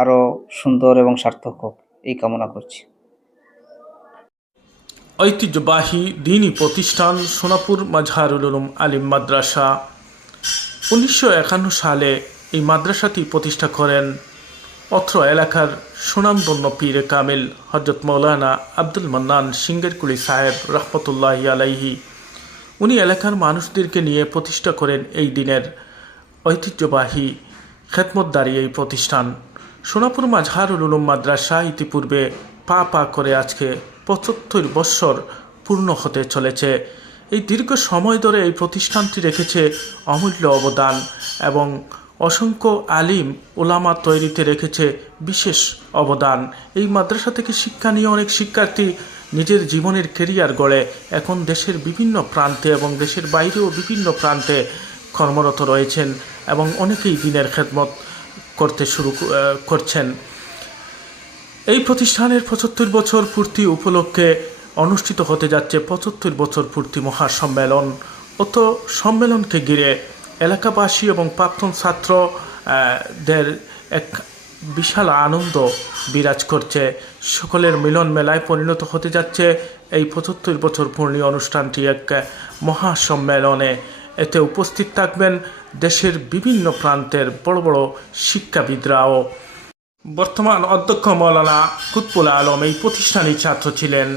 আরও সুন্দর এবং সার্থক হোক এই কামনা করছি। ঐতিহ্যবাহী দ্বীনি প্রতিষ্ঠান সোনাপুর মাজহারুল উলুম আলিম মাদ্রাসা 1951 সালে এই মাদ্রাসাটি প্রতিষ্ঠা করেন অত্র এলাকার সুনামধন্য পীরে কামিল হযরত মৌলানা আব্দুল মান্নান সিঙ্গেরকুলি সাহেব রহমতুল্লাহি আলাইহি। উনি এলাকার মানুষদেরকে নিয়ে প্রতিষ্ঠা করেন এই দিনের ঐতিহ্যবাহী খেদমতদারি এই প্রতিষ্ঠান। সোনাপুর মাজহারুল উলুম মাদ্রাসা ইতিপূর্বে পা পা করে আজকে 75 বৎসর পূর্ণ হতে চলেছে। এই দীর্ঘ সময় ধরে এই প্রতিষ্ঠানটি রেখেছে অমূল্য অবদান এবং অসংখ্য আলিম ওলামা তৈরিতে রেখেছে বিশেষ অবদান। এই মাদ্রাসা থেকে শিক্ষা নিয়ে অনেক শিক্ষার্থী নিজের জীবনের কেরিয়ার গড়ে এখন দেশের বিভিন্ন প্রান্তে এবং দেশের বাইরেও বিভিন্ন প্রান্তে কর্মরত রয়েছেন এবং অনেকেই দিনের খেদমত করতে শুরু করছেন। এই প্রতিষ্ঠানের 75 বছর পূর্তি উপলক্ষে অনুষ্ঠিত হতে যাচ্ছে 75 বছর পূর্তি মহাসম্মেলন। অত সম্মেলনকে ঘিরে এলাকাবাসী এবং প্রাক্তন ছাত্রদের এক বিশাল আনন্দ বিরাজ করছে। সকলের মিলন মেলায় পরিণত হতে যাচ্ছে এই 75 বছর পূর্ণি অনুষ্ঠানটি এক মহাসম্মেলনে। এতে উপস্থিত থাকবেন দেশের বিভিন্ন প্রান্তের বড় বড় শিক্ষাবিদরাও। বর্তমান অধ্যক্ষ মৌলানা কুতবুল আলম এই প্রতিষ্ঠানের ছাত্র ছিলেন।